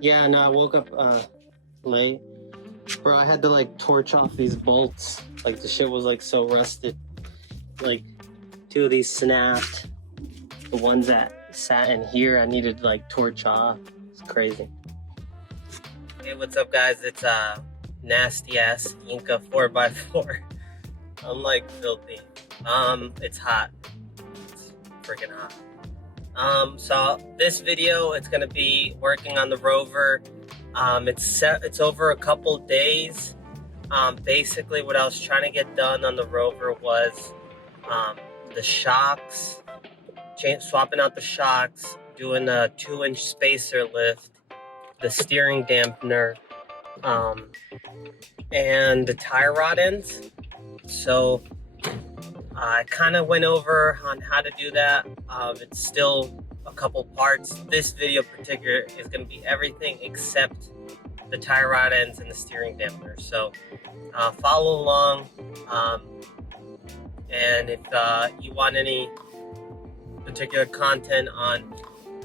Yeah, no, I woke up late. Bro, I had to like torch off these bolts. Like the shit was like so rusted. Like 2 of these snapped. The ones that sat in here, I needed to like torch off. It's crazy. Hey, what's up, guys? It's nasty ass Inca 4x4. I'm like filthy. It's hot. It's freaking hot. So this video, it's gonna be working on the Rover. It's over a couple days. Basically what I was trying to get done on the Rover was the shocks, swapping out the shocks, doing a 2-inch spacer lift, the steering dampener, and the tie rod ends. So I kind of went over on how to do that. It's still a couple parts. This video in particular is going to be everything except the tie rod ends and the steering dampener. So follow along. And if you want any particular content on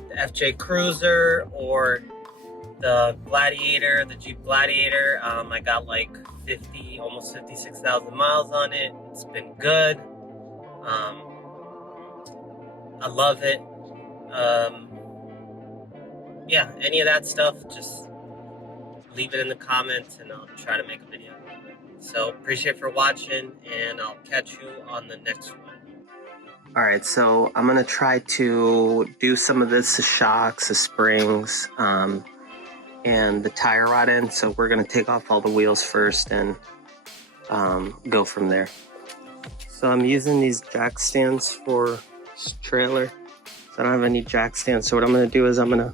the FJ Cruiser or the Gladiator, the Jeep Gladiator, I got like almost 56,000 miles on it. It's been good. I love it. Yeah, any of that stuff, just leave it in the comments and I'll try to make a video. So appreciate for watching, and I'll catch you on the next one. All right, so I'm gonna try to do some of this, the shocks, the springs, and the tire rod end. So we're gonna take off all the wheels first and go from there. So I'm using these jack stands for this trailer. So I don't have any jack stands. So what I'm gonna do is I'm gonna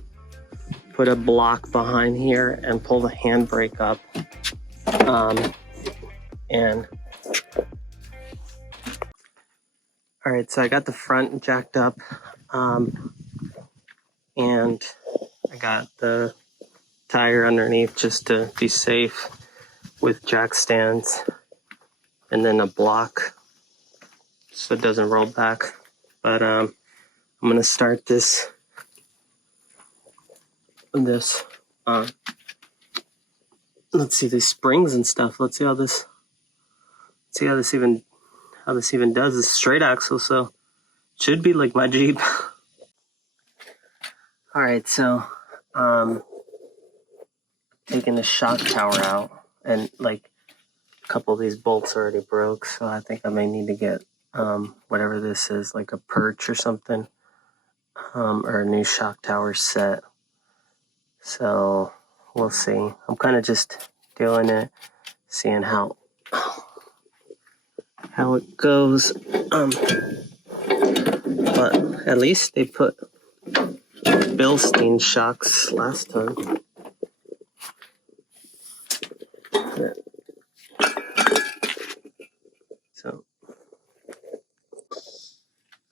put a block behind here and pull the handbrake up. All right, so I got the front jacked up, and I got the tire underneath just to be safe with jack stands, and then a block so it doesn't roll back. But I'm gonna start this let's see these springs and stuff. Let's see how this even does. It's straight axle, so it should be like my Jeep. All right, so taking the shock tower out, and like a couple of these bolts already broke, so I think I may need to get whatever this is, like a perch or something, or a new shock tower set. So we'll see. I'm kind of just doing it, seeing how it goes. But at least they put Bilstein shocks last time. So,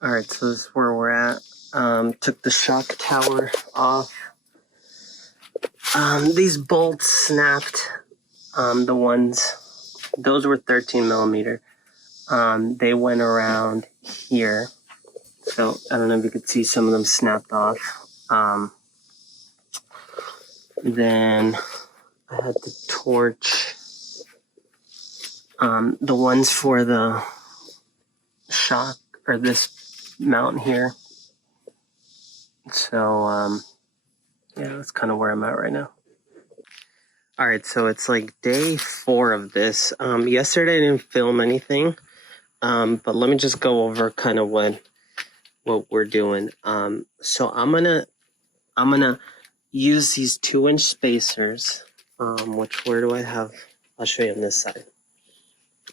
all right, so this is where we're at. Took the shock tower off. These bolts snapped. Those were 13 millimeter. They went around here. So I don't know if you could see some of them snapped off. Then I had to torch the ones for the shock, or this mount here. So yeah, that's kind of where I'm at right now. All right, so it's like day 4 of this. Yesterday I didn't film anything, but let me just go over kind of what we're doing. So I'm gonna use these 2-inch spacers, where do I have? I'll show you on this side.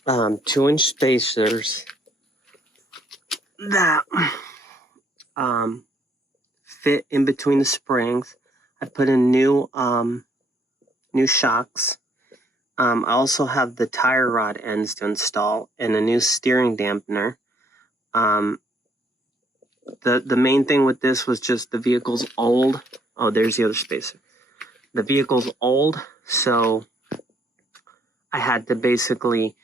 2-inch spacers that fit in between the springs. I put in new shocks. I also have the tire rod ends to install and a new steering dampener. The main thing with this was just the vehicle's old. Oh, there's the other spacer. The vehicle's old, so I had to basically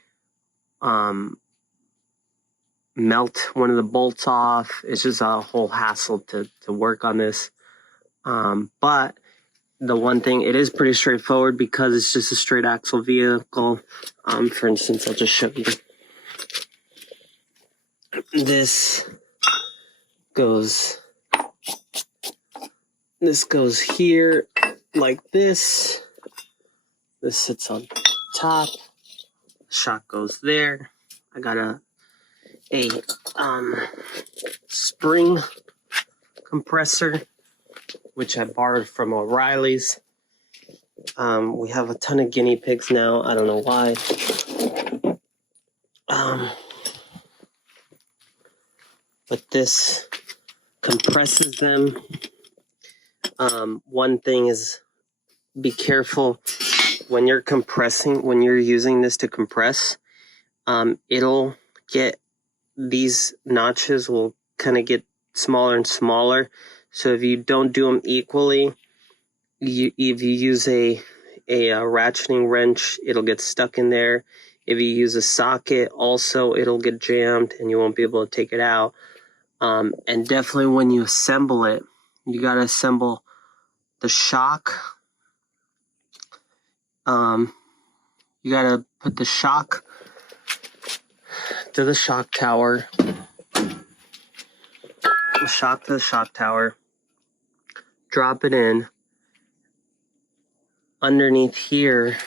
melt one of the bolts off. It's just a whole hassle to work on this. But the one thing, it is pretty straightforward because it's just a straight axle vehicle. For instance, I'll just show you. This goes here like this. This sits on top. Shock goes there. I got a spring compressor, which I borrowed from O'Reilly's. We have a ton of guinea pigs now. I don't know why. But this compresses them. One thing is, be careful when you're compressing, when you're using this to compress, it'll get, these notches will kind of get smaller and smaller. So if you don't do them equally, if you use a ratcheting wrench, it'll get stuck in there. If you use a socket, also it'll get jammed and you won't be able to take it out. And definitely when you assemble it, you got to assemble the shock. You got to put the shock to the shock tower. The shock to the shock tower. Drop it in. Underneath here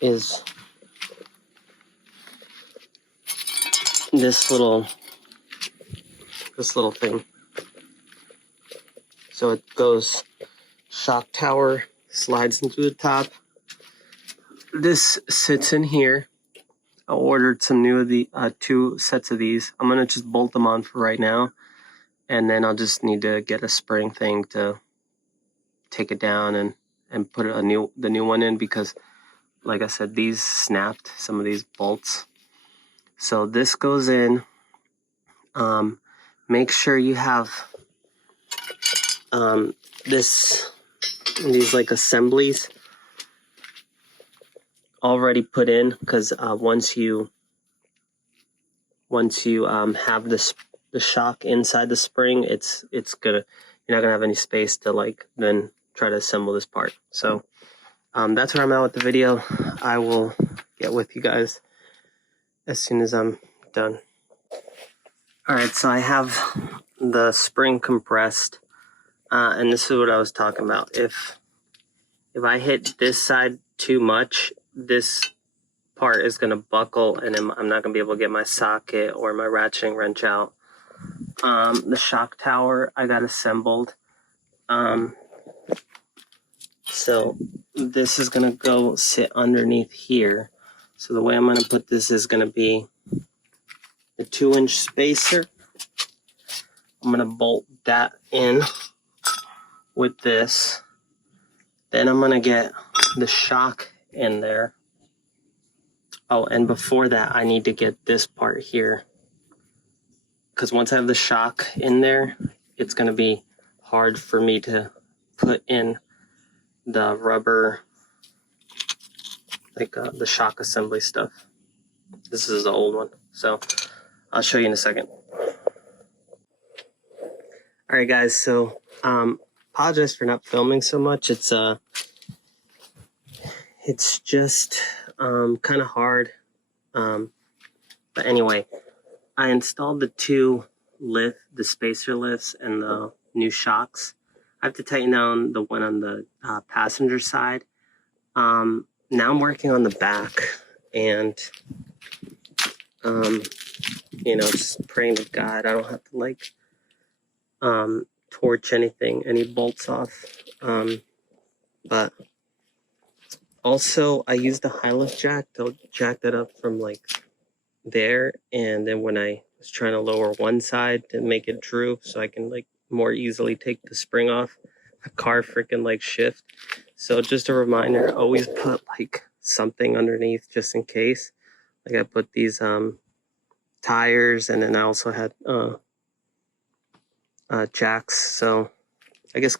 is this little thing. So it goes shock tower, slides into the top. This sits in here. I ordered some new of the 2 sets of these. I'm gonna just bolt them on for right now, and then I'll just need to get a spring thing to take it down and put the new one in, because like I said, these snapped, some of these bolts. So this goes in. Make sure you have these like assemblies already put in, because once you have the shock inside the spring, you're not gonna have any space to like then try to assemble this part. So that's where I'm at with the video. I will get with you guys as soon as I'm done. Alright, so I have the spring compressed, and this is what I was talking about. If I hit this side too much, this part is going to buckle, and I'm not going to be able to get my socket or my ratcheting wrench out. The shock tower I got assembled. So this is going to go sit underneath here. So the way I'm going to put this is going to be the 2-inch spacer. I'm going to bolt that in with this. Then I'm going to get the shock in there. Oh, and before that, I need to get this part here, because once I have the shock in there, it's going to be hard for me to put in the rubber, like the shock assembly stuff. This is the old one, so I'll show you in a second. All right, guys, so apologize for not filming so much. It's just kind of hard. But anyway, I installed the 2 the spacer lifts and the new shocks. I have to tighten down the one on the passenger side. Now I'm working on the back, and just praying to God I don't have to like torch any bolts off. But also I used the high lift jack to jack that up from like there, and then when I was trying to lower one side to make it droop so I can like more easily take the spring off, the car freaking like shift. So just a reminder, always put like something underneath just in case. Like I put these tires, and then I also had jacks. So I guess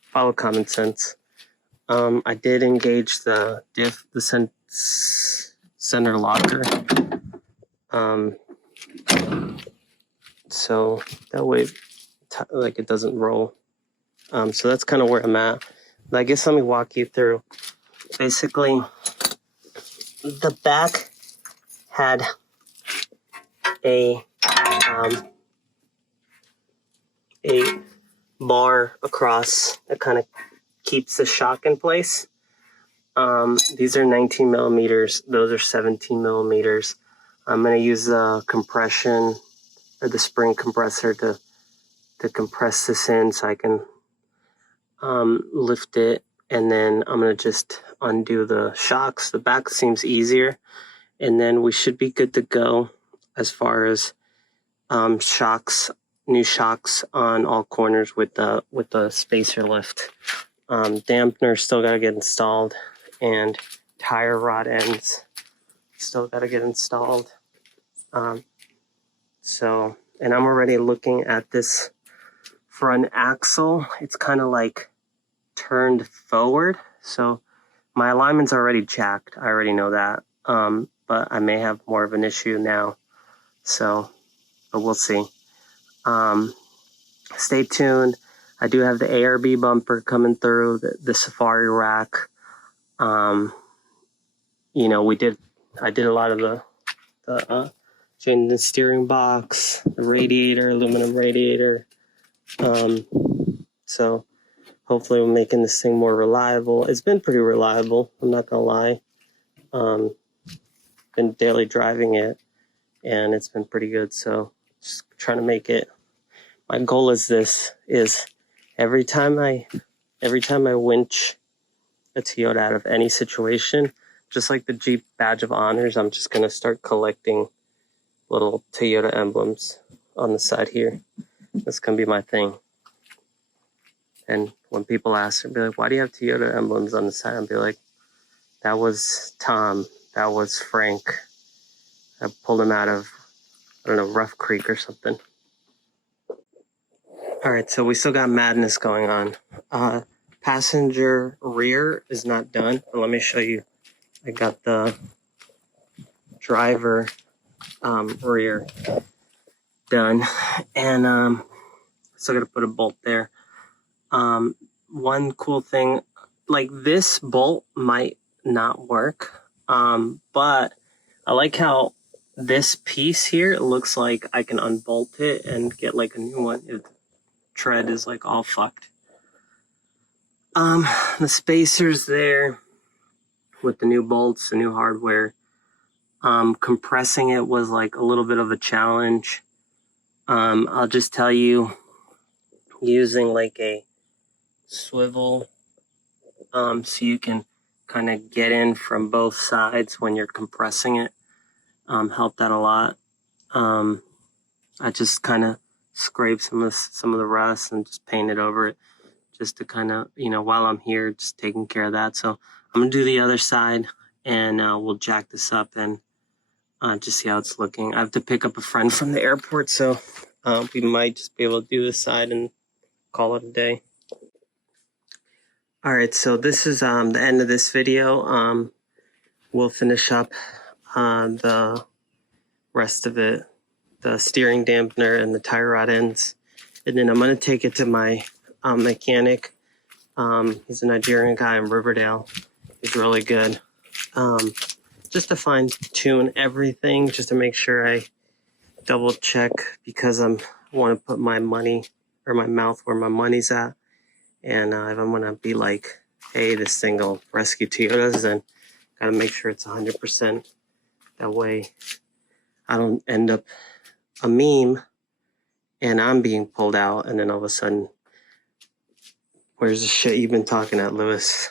follow common sense. I did engage the center locker. So that way, like, it doesn't roll. So that's kind of where I'm at. But I guess let me walk you through. Basically, the back had a bar across that kind of keeps the shock in place. These are 19 millimeters. Those are 17 millimeters. I'm going to use the compression or the spring compressor to compress this in so I can lift it. And then I'm going to just undo the shocks. The back seems easier. And then we should be good to go as far as shocks, new shocks on all corners with the spacer lift. Dampener still got to get installed, and tire rod ends still got to get installed. And I'm already looking at this front axle. It's kind of like turned forward, so my alignment's already jacked. I already know that, but I may have more of an issue now. So, but we'll see. Stay tuned. I do have the ARB bumper coming through, the Safari rack. You know, I did a lot of the changing the steering box, the radiator, aluminum radiator. So hopefully we're making this thing more reliable. It's been pretty reliable, I'm not gonna lie. Been daily driving it, and it's been pretty good. So just trying to make it. My goal is every time I winch a Toyota out of any situation, just like the Jeep badge of honors, I'm just gonna start collecting little Toyota emblems on the side here. That's gonna be my thing. And when people ask, I'll be like, why do you have Toyota emblems on the side? I'll be like, that was Tom, that was Frank. I pulled him out of, I don't know, Rough Creek or something. All right, so we still got madness going on. Passenger rear is not done. But let me show you. I got the driver rear done, and still got to put a bolt there. One cool thing, like this bolt might not work, but I like how this piece here, it looks like I can unbolt it and get like a new one if the tread is like all fucked. The spacers there with the new bolts, the new hardware. Compressing it was like a little bit of a challenge. I'll just tell you, using like a swivel, so you can kind of get in from both sides when you're compressing it, helped out a lot. I just kind of scrape some of the rust and just paint it over it, just to kind of, you know, while I'm here, just taking care of that. So I'm gonna do the other side, and we'll jack this up and just see how it's looking. I have to pick up a friend from the airport, so we might just be able to do this side and call it a day. All right, so this is the end of this video. We'll finish up the rest of it, the steering dampener and the tire rod ends, and then I'm going to take it to my mechanic. He's a Nigerian guy in Riverdale. He's really good. Just to fine tune everything, just to make sure I double check, because I want to put my money or my mouth where my money's at. And if I'm gonna be like, hey, this thing will rescue Toyotas, then gotta make sure it's 100%. That way I don't end up a meme and I'm being pulled out, and then all of a sudden, where's the shit you've been talking at, Lewis?